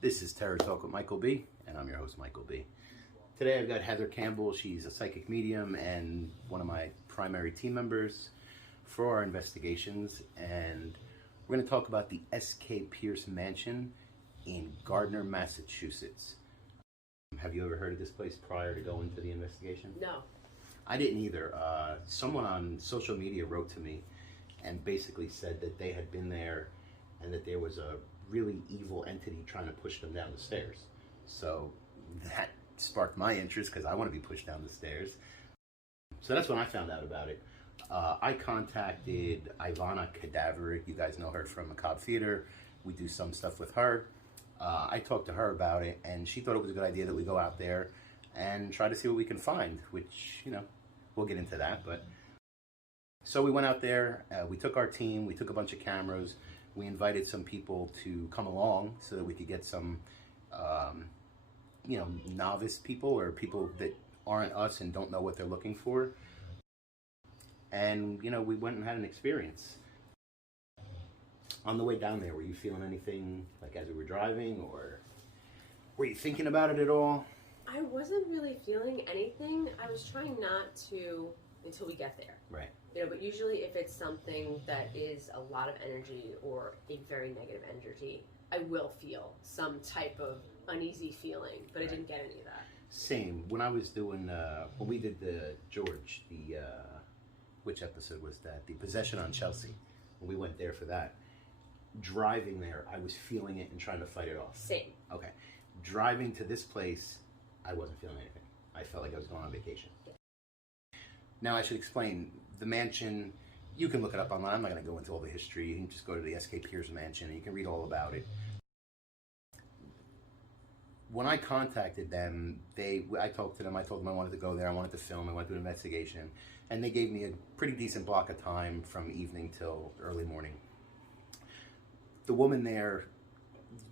This is Terror Talk with Michael B, and I'm your host, Michael B. Today I've got Heather Campbell. She's a psychic medium and one of my primary team members for our investigations. And we're going to talk about the S.K. Pierce Mansion in Gardner, Massachusetts. Have you ever heard of this place prior to going to the investigation? No. I didn't either. Someone on social media wrote to me and basically said that they had been there and that there was a really evil entity trying to push them down the stairs. So that sparked my interest because I want to be pushed down the stairs. So that's when I found out about it. I contacted Ivana Cadaver. You guys know her from Macabre Theater. We do some stuff with her. I talked to her about it, and she thought it was a good idea that we go out there and try to see what we can find, which, you know, we'll get into that. But so we went out there, we took our team, we took a bunch of cameras, we invited some people to come along so that we could get some, novice people or people that aren't us and don't know what they're looking for. And, we went and had an experience. On the way down there, were you feeling anything like as we were driving, or were you thinking about it at all? I wasn't really feeling anything. I was trying not to until we get there. Right. But usually if it's something that is a lot of energy or a very negative energy, I will feel some type of uneasy feeling, but right. I didn't get any of that. Same. When I was doing, when we did the George, which episode was that? The Possession on Chelsea. When we went there for that. Driving there, I was feeling it and trying to fight it off. Same. Okay. Driving to this place, I wasn't feeling anything. I felt like I was going on vacation. Yeah. Now I should explain, the mansion, you can look it up online. I'm not going to go into all the history. You can just go to the S.K. Pierce Mansion and you can read all about it. When I contacted them, I talked to them, I told them I wanted to go there, I wanted to film, I wanted to do an investigation, and they gave me a pretty decent block of time from evening till early morning. The woman there,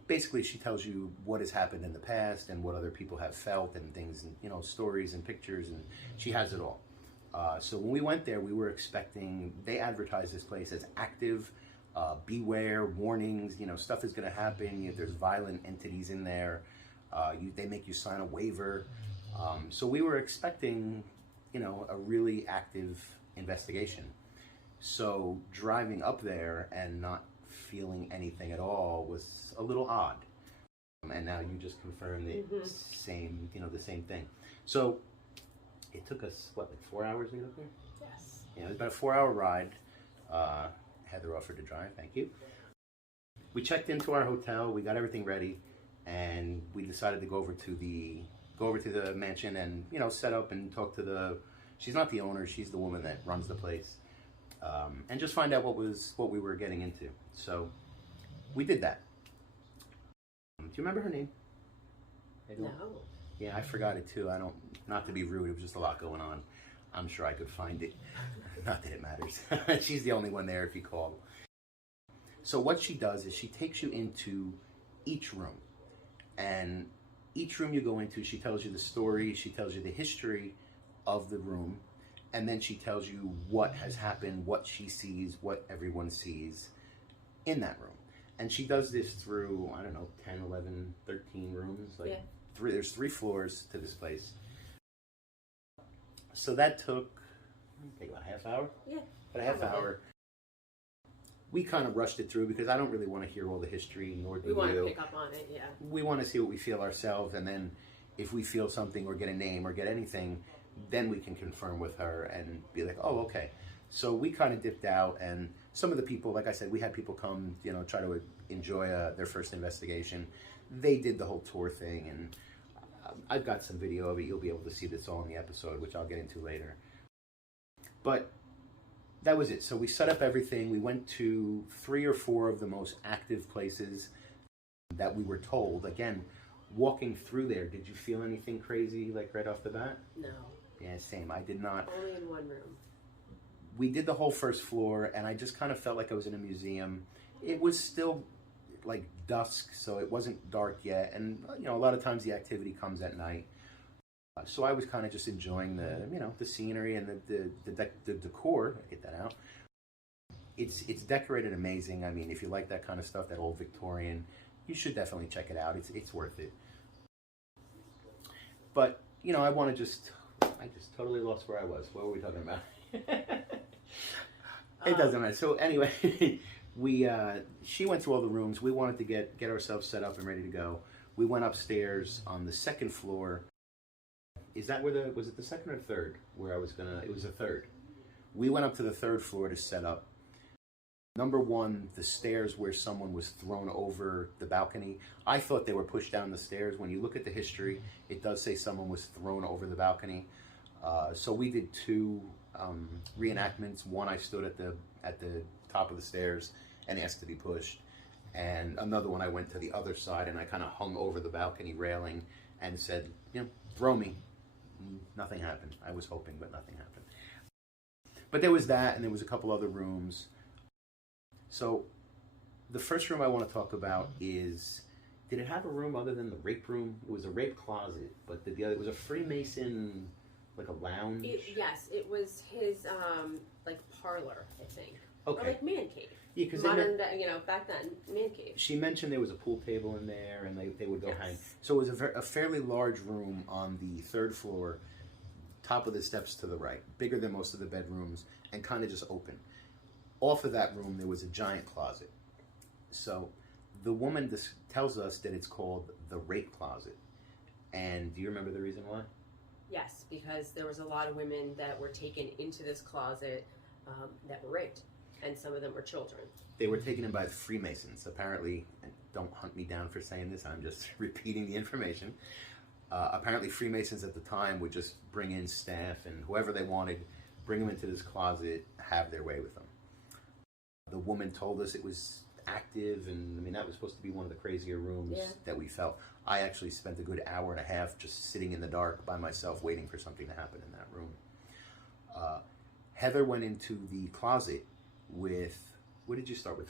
basically she tells you what has happened in the past and what other people have felt and things, and stories and pictures, and she has it all. So when we went there, we were expecting, they advertised this place as active, beware, warnings, stuff is going to happen, there's violent entities in there, they make you sign a waiver. So we were expecting, a really active investigation. So driving up there and not feeling anything at all was a little odd. And now you just confirmed the same, the same thing. So it took us, 4 hours to get up there? Yes. Yeah, it was about a 4-hour ride. Heather offered to drive, thank you. We checked into our hotel, we got everything ready, and we decided to go over to the mansion and, set up and talk to she's not the owner, she's the woman that runs the place. And just find out what we were getting into. So we did that. Do you remember her name? No. Yeah, I forgot it too. Not to be rude, it was just a lot going on. I'm sure I could find it. Not that it matters. She's the only one there if you call. So what she does is she takes you into each room. And each room you go into, she tells you the story, she tells you the history of the room, and then she tells you what has happened, what she sees, what everyone sees in that room. And she does this through, 10, 11, 13 rooms. There's 3 floors to this place. So that took about a half hour? Yeah. About a half hour. We kind of rushed it through because I don't really want to hear all the history, nor do you. We want to pick up on it, yeah. We want to see what we feel ourselves, and then if we feel something or get a name or get anything, then we can confirm with her and be like, oh, okay. So we kind of dipped out, and some of the people, like I said, we had people come, try to enjoy their first investigation. They did the whole tour thing, and I've got some video of it. You'll be able to see this all in the episode, which I'll get into later. But that was it. So we set up everything. We went to 3 or 4 of the most active places that we were told. Again, walking through there, did you feel anything crazy, like right off the bat? No. Yeah, same. I did not. Only in one room. We did the whole first floor, and I just kind of felt like I was in a museum. It was still like dusk, so it wasn't dark yet. And, a lot of times the activity comes at night. So I was kind of just enjoying the scenery and the decor. Get that out. It's decorated amazing. I mean, if you like that kind of stuff, that old Victorian, you should definitely check it out. It's worth it. But, you know, I just totally lost where I was. What were we talking about? It doesn't matter. So anyway, she went through all the rooms. We wanted to get ourselves set up and ready to go. We went upstairs on the second floor. Is that where was it the second or third where it was the third. We went up to the third floor to set up. Number one, the stairs where someone was thrown over the balcony. I thought they were pushed down the stairs. When you look at the history, it does say someone was thrown over the balcony. So we did two reenactments. One, I stood at the top of the stairs and asked to be pushed. And another one, I went to the other side and I kind of hung over the balcony railing and said, you know, throw me. Nothing happened. I was hoping, but nothing happened. But there was that, and there was a couple other rooms. So the first room I want to talk about is, did it have a room other than the rape room? It was a rape closet, but it was a Freemason, like a lounge? Yes, it was his, like, parlor, I think. Okay. Or like man cave. Yeah, because back then, man cave. She mentioned there was a pool table in there, and they would go hang. So it was a fairly large room on the third floor, top of the steps to the right, bigger than most of the bedrooms, and kind of just open. Off of that room, there was a giant closet. So the woman tells us that it's called the rape closet. And do you remember the reason why? Yes, because there was a lot of women that were taken into this closet that were raped. And some of them were children. They were taken in by the Freemasons, apparently. And don't hunt me down for saying this, I'm just repeating the information. Apparently Freemasons at the time would just bring in staff and whoever they wanted, bring them into this closet, have their way with them. The woman told us it was active, and I mean, that was supposed to be one of the crazier rooms that we felt. I actually spent a good hour and a half just sitting in the dark by myself waiting for something to happen in that room. Heather went into the closet with, what did you start with,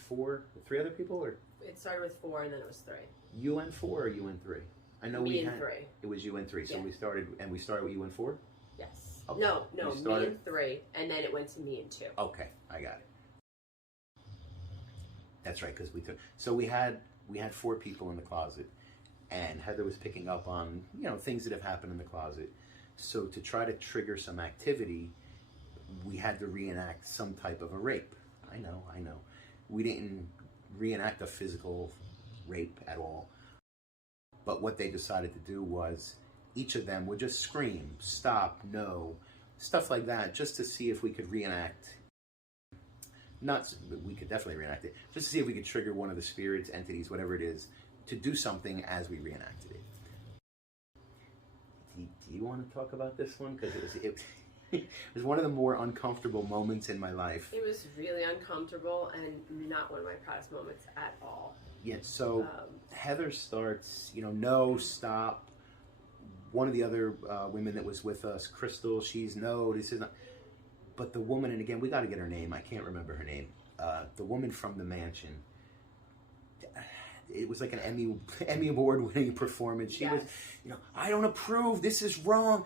three other people? Or it started with 4 and then it was 3. You and 4 or you and 3? I know me and 3. It was you and 3. So yeah. we started with you and 4? Yes. Okay. No, me and 3, and then it went to me and 2. Okay, I got it. That's right, because we had 4 people in the closet, and Heather was picking up on, you know, things that have happened in the closet. So to try to trigger some activity, we had to reenact some type of a rape. I know. We didn't reenact a physical rape at all. But what they decided to do was each of them would just scream, stop, no, stuff like that, just to see if we could reenact. We could definitely reenact it, just to see if we could trigger one of the spirits, entities, whatever it is, to do something as we reenacted it. Do you want to talk about this one? Because it was one of the more uncomfortable moments in my life. It was really uncomfortable and not one of my proudest moments at all. Yeah, so Heather starts, no, stop. One of the other women that was with us, Crystal, she's no, this is not. But the woman, and again, we got to get her name. I can't remember her name. The woman from the mansion. It was like an Emmy Award-winning performance. She was, I don't approve. This is wrong.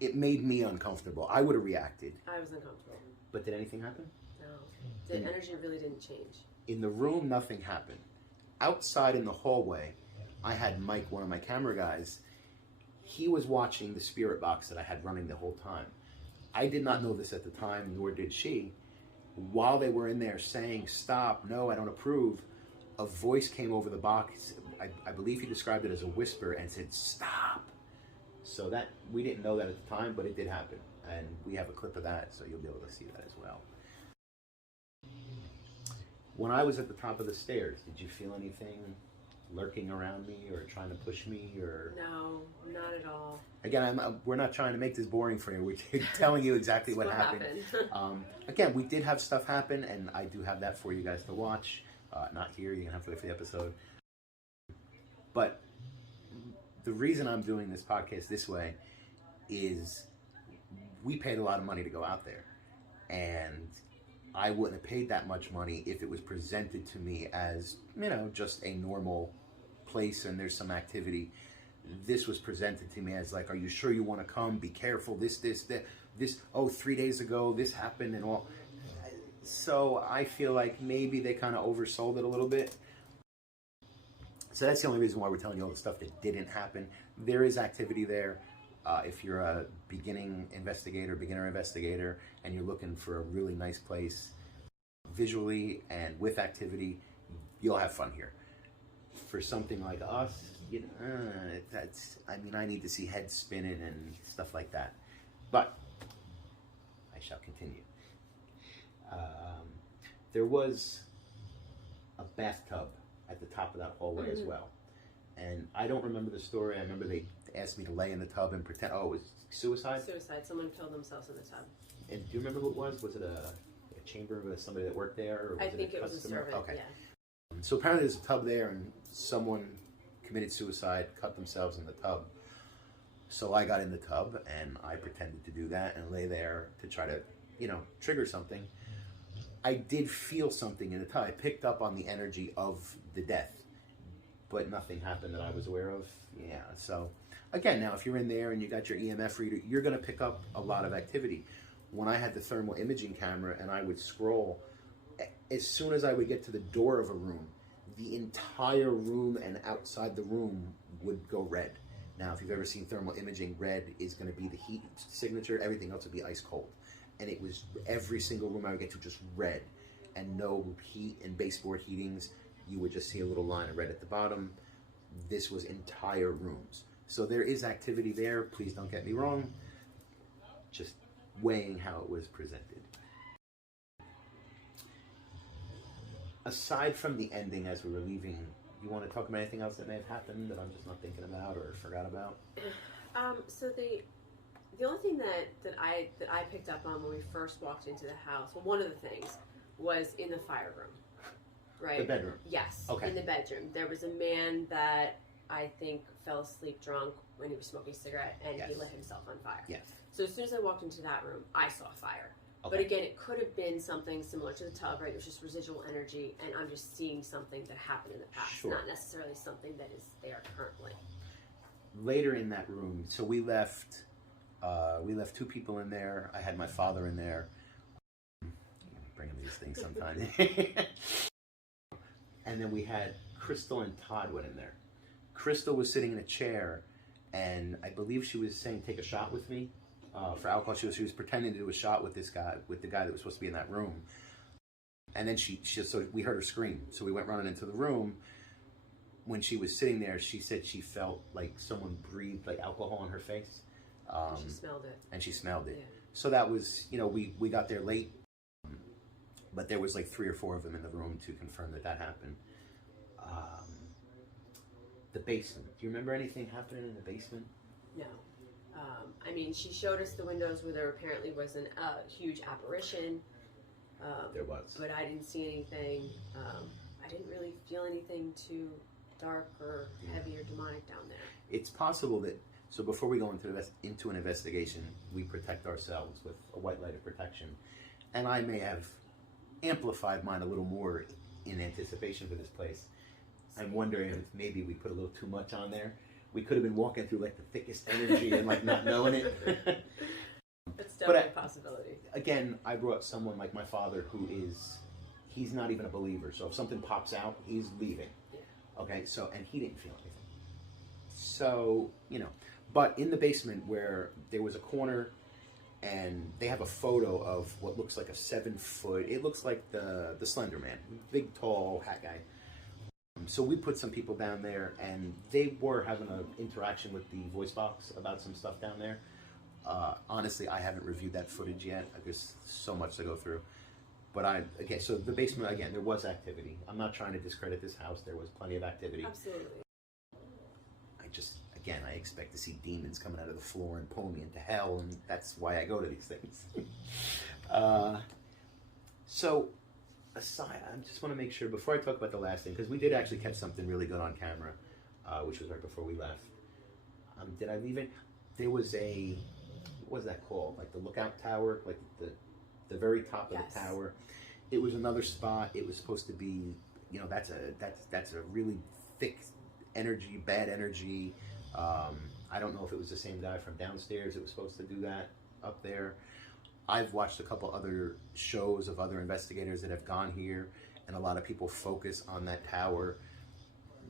It made me uncomfortable. I would have reacted. I was uncomfortable. But did anything happen? No. The energy really didn't change. In the room, nothing happened. Outside in the hallway, I had Mike, one of my camera guys. He was watching the spirit box that I had running the whole time. I did not know this at the time, nor did she. While they were in there saying, stop, no, I don't approve, a voice came over the box. I believe he described it as a whisper and said, stop. So that, we didn't know that at the time, but it did happen. And we have a clip of that, so you'll be able to see that as well. When I was at the top of the stairs, did you feel anything lurking around me or trying to push me? Or No, not at all. Again, we're not trying to make this boring for you. We're telling you exactly what happened. Again, we did have stuff happen, and I do have that for you guys to watch. Not here, you're going to have to wait for the episode. But the reason I'm doing this podcast this way is we paid a lot of money to go out there. And I wouldn't have paid that much money if it was presented to me as, just a normal place and there's some activity. This was presented to me as like, are you sure you want to come? Be careful, this, 3 days ago, this happened and all. So I feel like maybe they kind of oversold it a little bit. So that's the only reason why we're telling you all the stuff that didn't happen. There is activity there. If you're a beginner investigator, and you're looking for a really nice place, visually and with activity, you'll have fun here. For something like us, I need to see heads spinning and stuff like that. But I shall continue. There was a bathtub at the top of that hallway as well. And I don't remember the story. I remember they asked me to lay in the tub and pretend, it was suicide? Suicide. Someone killed themselves in the tub. And do you remember who it was? Was it a chamber with somebody that worked there? Or was I think it was a servant, okay. Yeah. So apparently there's a tub there and someone committed suicide, cut themselves in the tub. So I got in the tub and I pretended to do that and lay there to try to, trigger something. I did feel something in the tub. I picked up on the energy of the death, but nothing happened that I was aware of. Yeah, so again, now if you're in there and you got your EMF reader, you're gonna pick up a lot of activity. When I had the thermal imaging camera and I would scroll, as soon as I would get to the door of a room, the entire room and outside the room would go red. Now, if you've ever seen thermal imaging, red is gonna be the heat signature, everything else would be ice cold. And it was every single room I would get to just red and no heat and baseboard heatings. You would just see a little line of red at the bottom. This was entire rooms. So there is activity there. Please don't get me wrong. Just weighing how it was presented. Aside from the ending as we were leaving, you want to talk about anything else that may have happened that I'm just not thinking about or forgot about? So the only thing that I picked up on when we first walked into the house, well, one of the things was in the fire room, right? The bedroom? Yes, okay. In the bedroom. There was a man that I think fell asleep drunk when he was smoking a cigarette and yes. he lit himself on fire. Yes. So as soon as I walked into that room, I saw fire. Okay. But again, it could have been something similar to the tub, right? It was just residual energy, and I'm just seeing something that happened in the past, sure. Not necessarily something that is there currently. Later in that room, so we left 2 people in there. I had my father in there. I'm bringing these things sometimes. And then we had Crystal and Todd went in there. Crystal was sitting in a chair, and I believe she was saying, take a shot with me for alcohol. She was pretending to do a shot with the guy that was supposed to be in that room. And then so we heard her scream. So we went running into the room. When she was sitting there, she said she felt like someone breathed like alcohol on her face. She smelled it. And she smelled it. Yeah. So that was, we got there late, but there was like 3 or 4 of them in the room to confirm that happened. The basement. Do you remember anything happening in the basement? No. She showed us the windows where there apparently was a huge apparition. There was. But I didn't see anything. I didn't really feel anything too dark or heavy or demonic down there. It's possible that, so before we go into an investigation, we protect ourselves with a white light of protection. And I may have amplified mine a little more in anticipation for this place. I'm wondering if maybe we put a little too much on there. We could have been walking through like the thickest energy and like not knowing it. That's definitely a possibility. Again, I brought someone like my father he's not even a believer. So if something pops out, he's leaving. Yeah. Okay, so, and he didn't feel anything. So, but in the basement where there was a corner and they have a photo of what looks like a 7-foot, it looks like the Slender Man, big, tall, hat guy. So we put some people down there and they were having an interaction with the voice box about some stuff down there. Honestly, I haven't reviewed that footage yet. There's so much to go through. But so the basement, again, there was activity. I'm not trying to discredit this house. There was plenty of activity. Absolutely. I expect to see demons coming out of the floor and pulling me into hell, and that's why I go to these things. So, aside, I just want to make sure, before I talk about the last thing, because we did actually catch something really good on camera, which was right before we left. Did I leave it? There was what was that called? Like the lookout tower, like the very top of the tower. It was another spot. It was supposed to be, that's a really thick energy, bad energy. I don't know if it was the same guy from downstairs that was supposed to do that up there. I've watched a couple other shows of other investigators that have gone here, and a lot of people focus on that tower.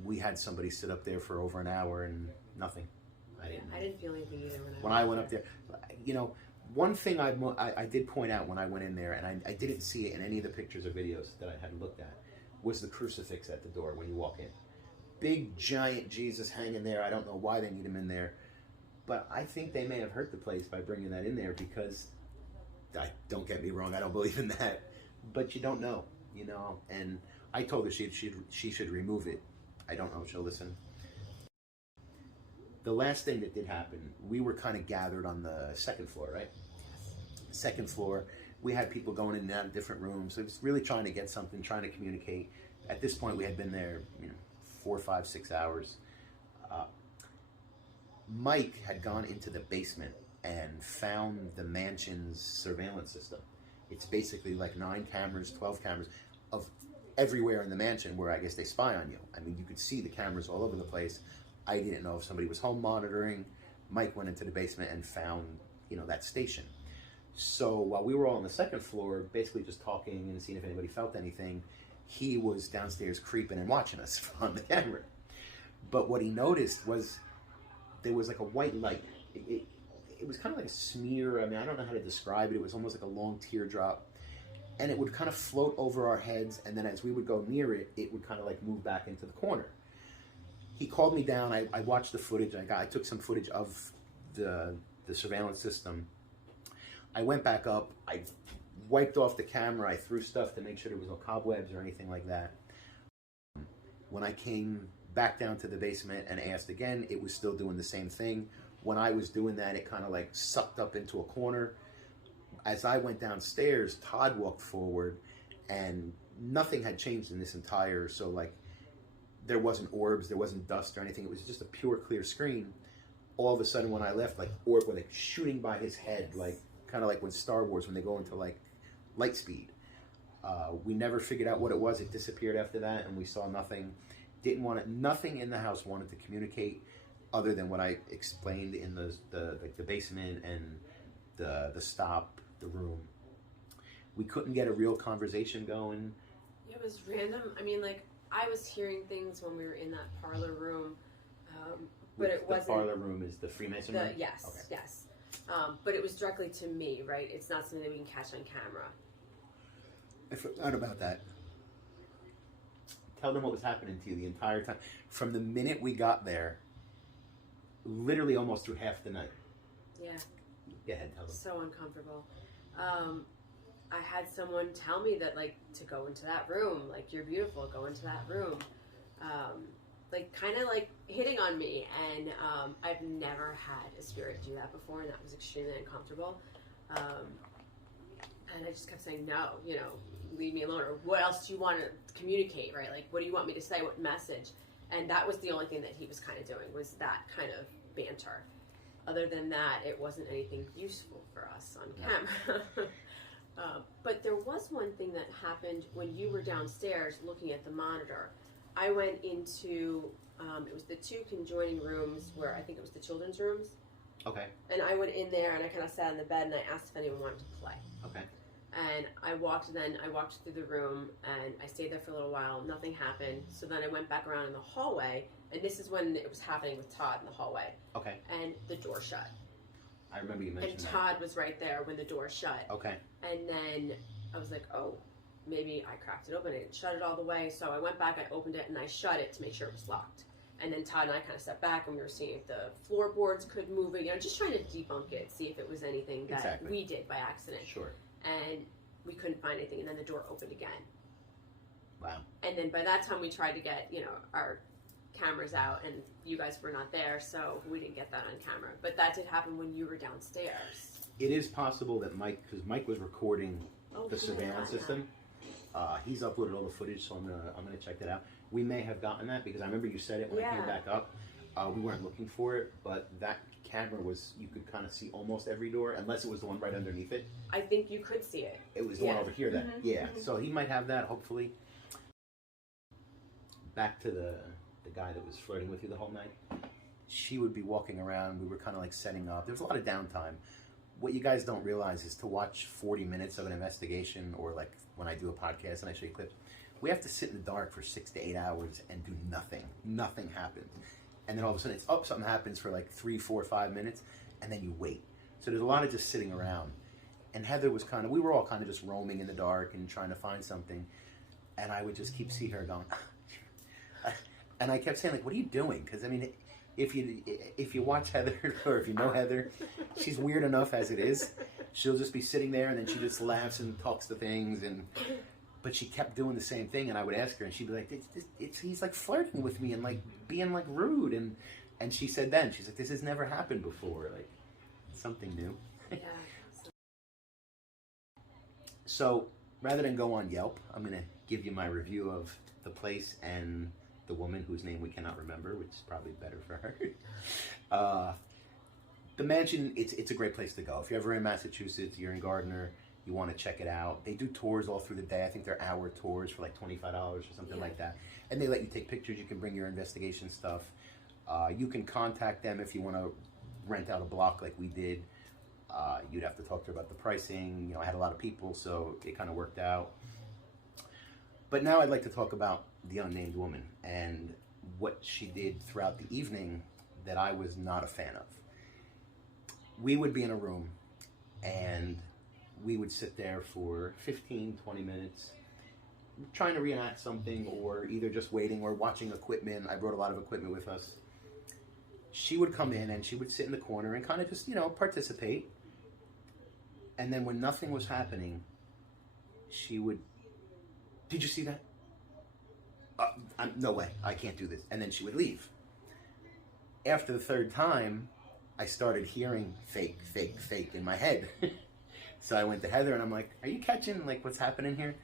we had somebody sit up there for over an hour and nothing. I didn't feel anything either when I went up there. You know, one thing I did point out when I went in there, and I didn't see it in any of the pictures or videos that I had looked at, was the crucifix at the door when you walk in. Big, giant Jesus hanging there. I don't know why they need him in there. But I think they may have hurt the place by bringing that in there because, don't get me wrong, I don't believe in that. But you don't know, you know. And I told her she should remove it. I don't know if she'll listen. The last thing that did happen, we were kind of gathered on the second floor, right? Second floor. We had people going in and out of different rooms. It was really trying to get something, trying to communicate. At this point, we had been there, 4, 5, 6 hours. Mike had gone into the basement and found the mansion's surveillance system. It's basically like 9 cameras, 12 cameras of everywhere in the mansion where I guess they spy on you. I mean, you could see the cameras all over the place. I didn't know if somebody was home monitoring. Mike went into the basement and found, that station. So while we were all on the second floor, basically just talking and seeing if anybody felt anything, he was downstairs creeping and watching us on the camera. But what he noticed was there was like a white light. It was kind of like a smear. I mean, I don't know how to describe it. It was almost like a long teardrop. And it would kind of float over our heads. And then as we would go near it, it would kind of like move back into the corner. He called me down. I watched the footage. I took some footage of the surveillance system. I went back up. I wiped off the camera. I threw stuff to make sure there was no cobwebs or anything like that. When I came back down to the basement and asked again, it was still doing the same thing. When I was doing that, it kind of like sucked up into a corner. As I went downstairs, Todd walked forward and nothing had changed in this entire, so like there wasn't orbs, there wasn't dust or anything. It was just a pure clear screen. All of a sudden when I left, like orb were like shooting by his head, like kind of like when Star Wars, when they go into like light speed. We never figured out what it was. It disappeared after that and we saw nothing. Nothing in the house wanted to communicate other than what I explained in the basement and the stop, the room. We couldn't get a real conversation going. It was random. I mean, like, I was hearing things when we were in that parlor room, but it wasn't... The parlor room is the Freemason room? Yes, okay. Yes. But it was directly to me, right? It's not something that we can catch on camera. I forgot about that. Tell them what was happening to you the entire time. From the minute we got there, literally almost through half the night. Yeah. Go ahead, tell them. So uncomfortable. I had someone tell me that, like, to go into that room, like, you're beautiful, go into that room. Like, kind of, like, hitting on me. And I've never had a spirit do that before, and that was extremely uncomfortable. And I just kept saying, no, leave me alone. Or what else do you want to communicate, right? Like, what do you want me to say? What message? And that was the only thing that he was kind of doing, was that kind of banter. Other than that, it wasn't anything useful for us on camera. But there was one thing that happened when you were downstairs looking at the monitor. I went into, it was the 2 conjoining rooms where I think it was the children's rooms. Okay. And I went in there and I kind of sat in the bed and I asked if anyone wanted to play. Okay. And I walked through the room and I stayed there for a little while. Nothing happened. So then I went back around in the hallway, and this is when it was happening with Todd in the hallway. Okay. And the door shut. I remember you mentioned that. And Todd was right there when the door shut. Okay. And then I was like, oh, maybe I cracked it open. It shut it all the way. So I went back, I opened it, and I shut it to make sure it was locked. And then Todd and I kind of stepped back, and we were seeing if the floorboards could move it, just trying to debunk it, see if it was anything that we did by accident. Sure. And we couldn't find anything, and then the door opened again. Wow. And then by that time we tried to get, our cameras out, and you guys were not there, so we didn't get that on camera. But that did happen when you were downstairs. It is possible that because Mike was recording the surveillance system. He's uploaded all the footage, so I'm gonna check that out. We may have gotten that because I remember you said it when I came back up. We weren't looking for it, but that camera you could kind of see almost every door, unless it was the one right underneath it. I think you could see it. It was the one over here then. Mm-hmm. Yeah, so he might have that, hopefully. Back to the guy that was flirting with you the whole night. She would be walking around. We were kind of like setting up. There was a lot of downtime. What you guys don't realize is to watch 40 minutes of an investigation, or like when I do a podcast and I show you clips, We have to sit in the dark for 6 to 8 hours and do nothing. Nothing happens. And then all of a sudden it's up, something happens for like 3, 4, 5 minutes, and then you wait. So there's a lot of just sitting around. And Heather was we were all kind of just roaming in the dark and trying to find something. And I would just keep seeing her going, and I kept saying, like, what are you doing? Because, I mean, if you watch Heather, or if you know Heather, she's weird enough as it is. She'll just be sitting there, and then she just laughs and talks to things, but she kept doing the same thing, and I would ask her, and she'd be like, he's like flirting with me and like being like rude, and she said then, she's like, this has never happened before, like something new. Yeah. So rather than go on Yelp, I'm gonna give you my review of the place and the woman whose name we cannot remember, which is probably better for her. The mansion, it's a great place to go. If you're ever in Massachusetts, you're in Gardner, you want to check it out. They do tours all through the day. I think they're hour tours for like $25 or something like that. And they let you take pictures. You can bring your investigation stuff. You can contact them if you want to rent out a block like we did. You'd have to talk to her about the pricing. You know, I had a lot of people, so it kind of worked out. But now I'd like to talk about the unnamed woman and what she did throughout the evening that I was not a fan of. We would be in a room and we would sit there for 15, 20 minutes trying to reenact something, or either just waiting or watching equipment. I brought a lot of equipment with us. She would come in and she would sit in the corner and kind of just, participate. And then when nothing was happening, she would, did you see that? No way, I can't do this. And then she would leave. After the third time, I started hearing fake, fake, fake in my head. So I went to Heather and I'm like, are you catching like what's happening here?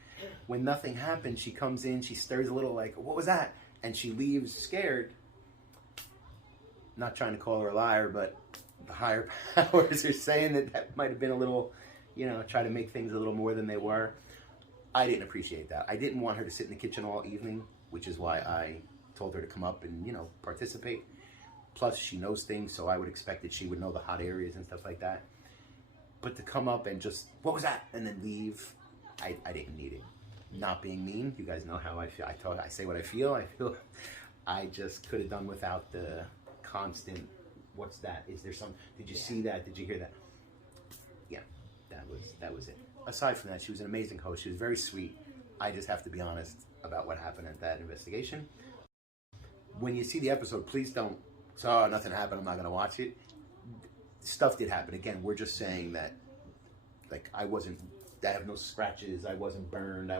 When nothing happened, she comes in, she stirs a little like, what was that? And she leaves scared. Not trying to call her a liar, but the higher powers are saying that might have been a little, try to make things a little more than they were. I didn't appreciate that. I didn't want her to sit in the kitchen all evening, which is why I told her to come up and, participate. Plus, she knows things, so I would expect that she would know the hot areas and stuff like that. But to come up and just, what was that? And then leave, I didn't need it. Not being mean, you guys know how I feel. I say what I feel. I just could have done without the constant, what's that? Is there some, did you see that? Did you hear that? Yeah, that was it. Aside from that, she was an amazing host. She was very sweet. I just have to be honest about what happened at that investigation. When you see the episode, please don't say, oh, nothing happened, I'm not going to watch it. Stuff did happen. Again, we're just saying that, like, I have no scratches, I wasn't burned,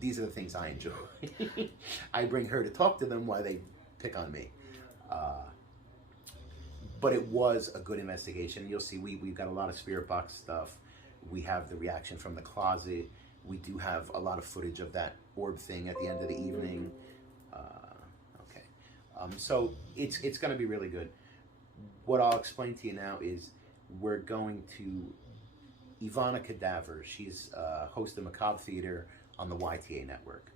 these are the things I enjoy. I bring her to talk to them while they pick on me. But it was a good investigation. You'll see we've got a lot of spirit box stuff. We have the reaction from the closet. We do have a lot of footage of that orb thing at the end of the evening. So it's going to be really good. What I'll explain to you now is we're going to Ivana Cadaver. She's host of Macabre Theater on the YTA network.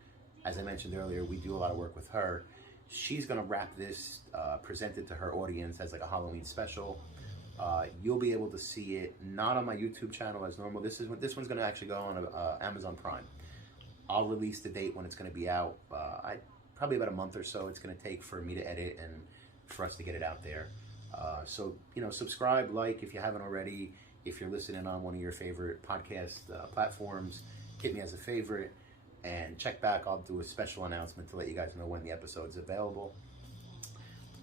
As I mentioned earlier, we do a lot of work with her. She's going to wrap this, present it to her audience as like a Halloween special. You'll be able to see it not on my YouTube channel as normal. This one's going to actually go on Amazon Prime. I'll release the date when it's going to be out. Probably about a month or so it's going to take for me to edit and for us to get it out there. So, subscribe, like if you haven't already. If you're listening on one of your favorite podcast platforms, hit me as a favorite and check back. I'll do a special announcement to let you guys know when the episode's available.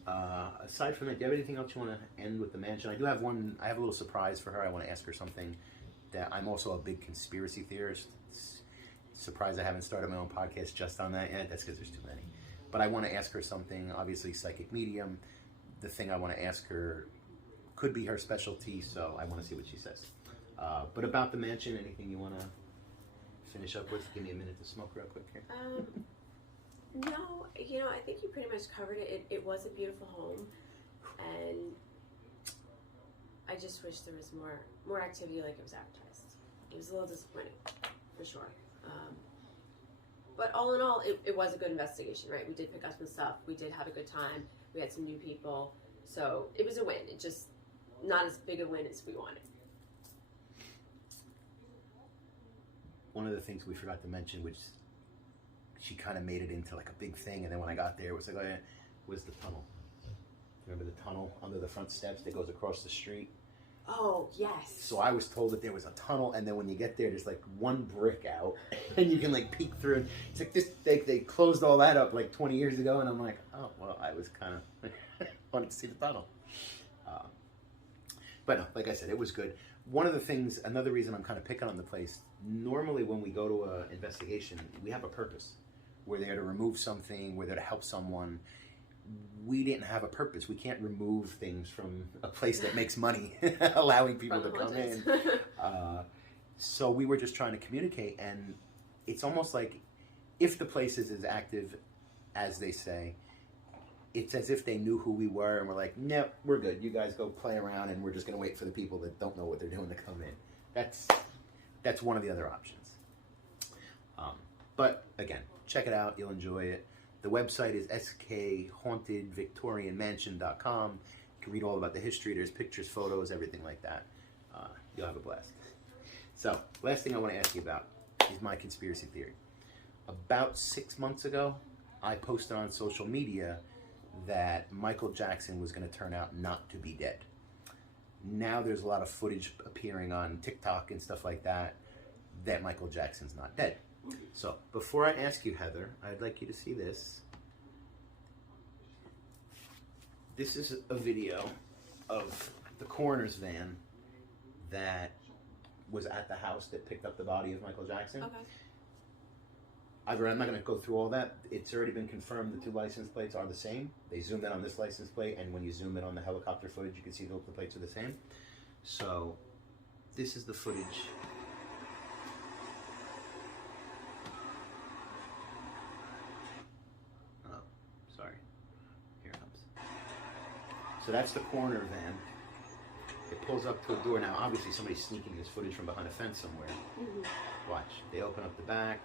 Aside from that, do you have anything else you want to end with the mansion? I have a little surprise for her. I want to ask her something that I'm also a big conspiracy theorist. Surprised I haven't started my own podcast just on that yet. That's because there's too many. But I want to ask her something, obviously psychic medium. The thing I want to ask her could be her specialty, so I want to see what she says. But about the mansion, anything you want to finish up with? Give me a minute to smoke real quick here. No, I think you pretty much covered it. It was a beautiful home, and I just wish there was more activity like it was advertised. It was a little disappointing, for sure. But all in all, it was a good investigation, right? We did pick up some stuff. We did have a good time. We had some new people. So it was a win. It just not as big a win as we wanted. One of the things we forgot to mention, which she kind of made it into like a big thing. And then when I got there, it was like, oh, yeah, where's the tunnel? Remember the tunnel under the front steps that goes across the street? Oh, yes. So I was told that there was a tunnel, and then when you get there, there's like one brick out, and you can like peek through. It's like this. They closed all that up like 20 years ago, and I'm like, oh well, I was kind of wanted to see the tunnel. But no, like I said, it was good. One of the things, another reason I'm kind of picking on the place. Normally, when we go to an investigation, we have a purpose. We're there to remove something. We're there to help someone. We didn't have a purpose. We can't remove things from a place that makes money, allowing people to come in. So we were just trying to communicate, and it's almost like if the place is as active as they say, it's as if they knew who we were and were like, nope, we're good. You guys go play around, and we're just going to wait for the people that don't know what they're doing to come in. That's one of the other options. But again, check it out. You'll enjoy it. The website is skhauntedvictorianmansion.com. You can read all about the history. There's pictures, photos, everything like that. You'll have a blast. So, last thing I want to ask you about is my conspiracy theory. About 6 months ago, I posted on social media that Michael Jackson was going to turn out not to be dead. Now there's a lot of footage appearing on TikTok and stuff like that Michael Jackson's not dead. So, before I ask you, Heather, I'd like you to see this. This is a video of the coroner's van that was at the house that picked up the body of Michael Jackson. Okay. I'm not going to go through all that. It's already been confirmed the two license plates are the same. They zoomed in on this license plate, and when you zoom in on the helicopter footage, you can see the plates are the same. So, this is the footage. So that's the coroner van. It pulls up to a door. Now, obviously, somebody's sneaking this footage from behind a fence somewhere. Mm-hmm. Watch. They open up the back.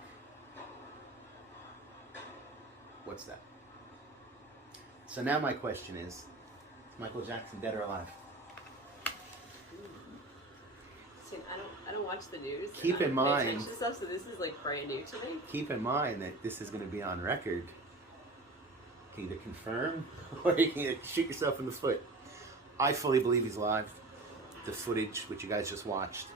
What's that? So now my question is Michael Jackson dead or alive? See, I don't watch the news. Keep in mind. Stuff, so this is like brand new to me. Keep in mind that this is going to be on record. You can either confirm or you can shoot yourself in the foot. I fully believe he's alive. The footage, which you guys just watched,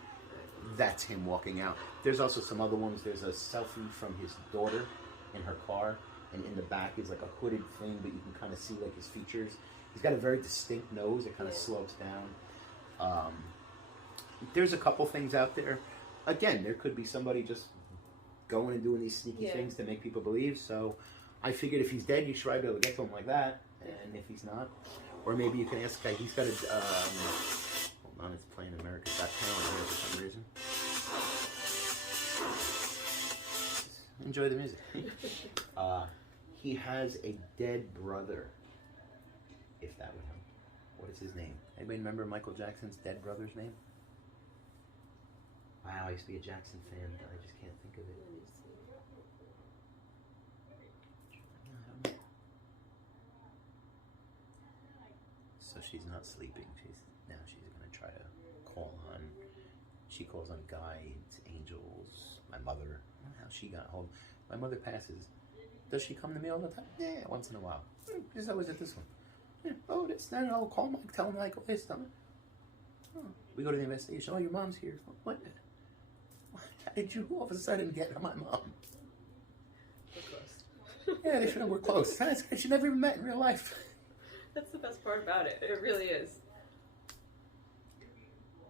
that's him walking out. There's also some other ones. There's a selfie from his daughter in her car, and in the back is like a hooded thing, but you can kind of see like his features. He's got a very distinct nose. It kind of slopes down. There's a couple things out there. Again, there could be somebody just going and doing these sneaky things to make people believe. So I figured if he's dead, you should be able to get to him like that. And if he's not, or maybe you can ask the guy. He's got a hold on, it's playing America's Got Talent here for some reason. Enjoy the music. He has a dead brother, if that would help. What is his name? Anybody remember Michael Jackson's dead brother's name? Wow, I used to be a Jackson fan, but I just can't think of it. So she's not sleeping. She's going to try to call on. She calls on guides, angels, my mother. I don't know how she got hold. My mother passes. Does she come to me all the time? Yeah, once in a while. She's always at this one. Yeah, oh, this, that, I'll call Mike, tell him like, oh, this, oh. We go to the investigation. Oh, your mom's here. What? How did you all of a sudden get my mom? We're close. Yeah, they should have. We're close. She never even met in real life. That's the best part about it. It really is.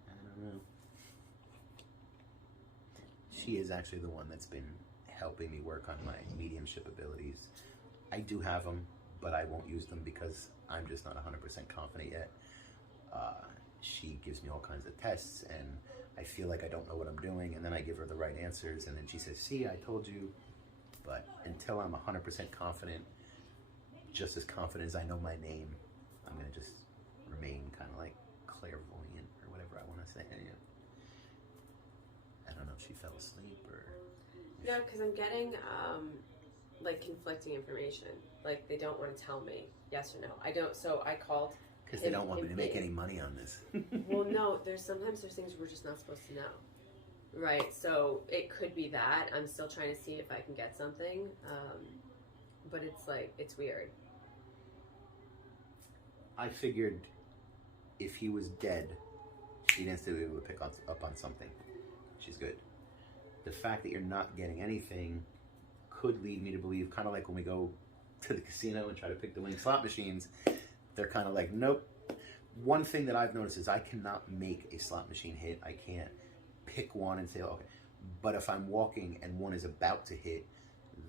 I don't know. She is actually the one that's been helping me work on my mediumship abilities. I do have them, but I won't use them because I'm just not 100% confident yet. She gives me all kinds of tests, and I feel like I don't know what I'm doing, and then I give her the right answers, and then she says, see, I told you. But until I'm 100% confident, just as confident as I know my name, I'm going to just remain kind of like clairvoyant or whatever I want to say. I don't know if she fell asleep or... Yeah, because I'm getting like conflicting information. Like they don't want to tell me yes or no. I don't, so I called... Because they don't want me to make any money on this. Well, no, sometimes there's things we're just not supposed to know. Right, so it could be that. I'm still trying to see if I can get something, but it's like, it's weird. I figured if he was dead, she'd instantly be able to pick up on something. She's good. The fact that you're not getting anything could lead me to believe, kind of like when we go to the casino and try to pick the winning slot machines, they're kind of like, nope. One thing that I've noticed is I cannot make a slot machine hit. I can't pick one and say, okay. But if I'm walking and one is about to hit,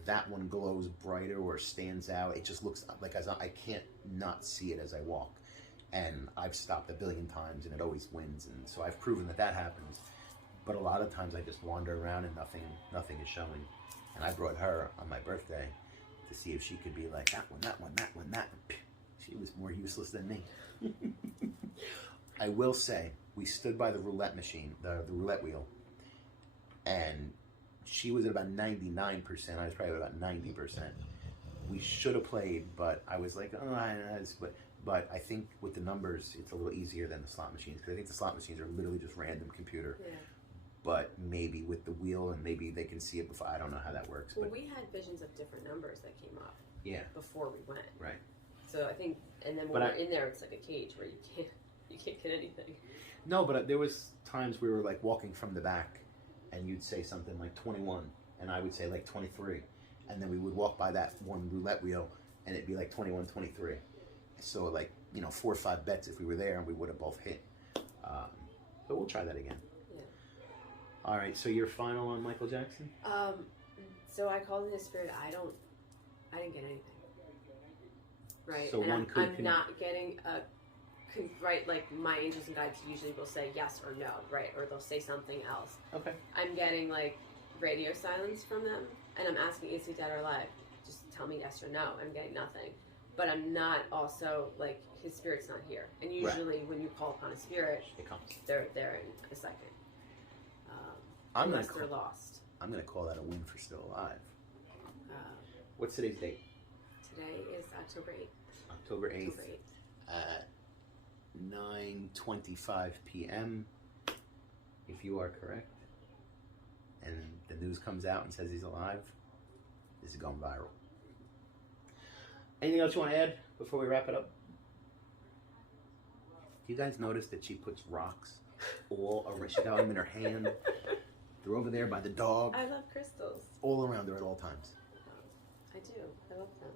that one glows brighter or stands out. It just looks like I can't not see it as I walk. And I've stopped a billion times and it always wins. And so I've proven that happens. But a lot of times I just wander around and nothing is showing. And I brought her on my birthday to see if she could be like, that one, that one, that one, that one. She was more useless than me. I will say, we stood by the roulette machine, the roulette wheel, and she was at about 99%. I was probably about 90%. We should have played, but I was like, but I think with the numbers, it's a little easier than the slot machines, because I think the slot machines are literally just random computer. Yeah. But maybe with the wheel, and maybe they can see it before. I don't know how that works. Well, but we had visions of different numbers that came up. Yeah. Before we went. Right. So I think, and then when we're in there, it's like a cage where you can't get anything. No, but there was times we were like walking from the back, and you'd say something like 21, and I would say like 23, and then we would walk by that one roulette wheel, and it'd be like 21, 23. So like 4 or 5 bets if we were there, and we would have both hit. But we'll try that again. Yeah. All right. So your final on Michael Jackson? So I called in his spirit. I didn't get anything. Right. So and I'm not getting a. Right, like my angels and guides usually will say yes or no, right, or they'll say something else. Okay. I'm getting like radio silence from them, and I'm asking, is he dead or alive? Just tell me yes or no. I'm getting nothing, but I'm not also like his spirit's not here. And usually when you call upon a spirit, it comes. They're there in a second. Unless they're lost. I'm gonna call that a win for still alive. What's today's date? Today is October 8th. October 8th. 9:25 p.m. if you are correct, and the news comes out and says he's alive, this is going viral. Anything else you want to add before we wrap it up? Do you guys notice that she puts rocks all around? She got them in her hand. They're over there by the dog. I love crystals. All around her at all times. I do. I love them.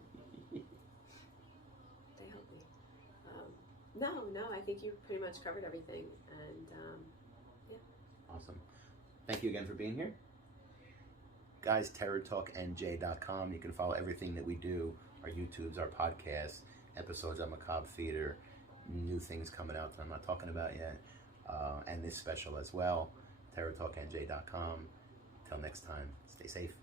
They help me. No, I think you pretty much covered everything, and yeah. Awesome. Thank you again for being here. Guys, terrortalknj.com. You can follow everything that we do, our YouTubes, our podcasts, episodes on Macabre Theater, new things coming out that I'm not talking about yet, and this special as well, terrortalknj.com. Till next time, stay safe.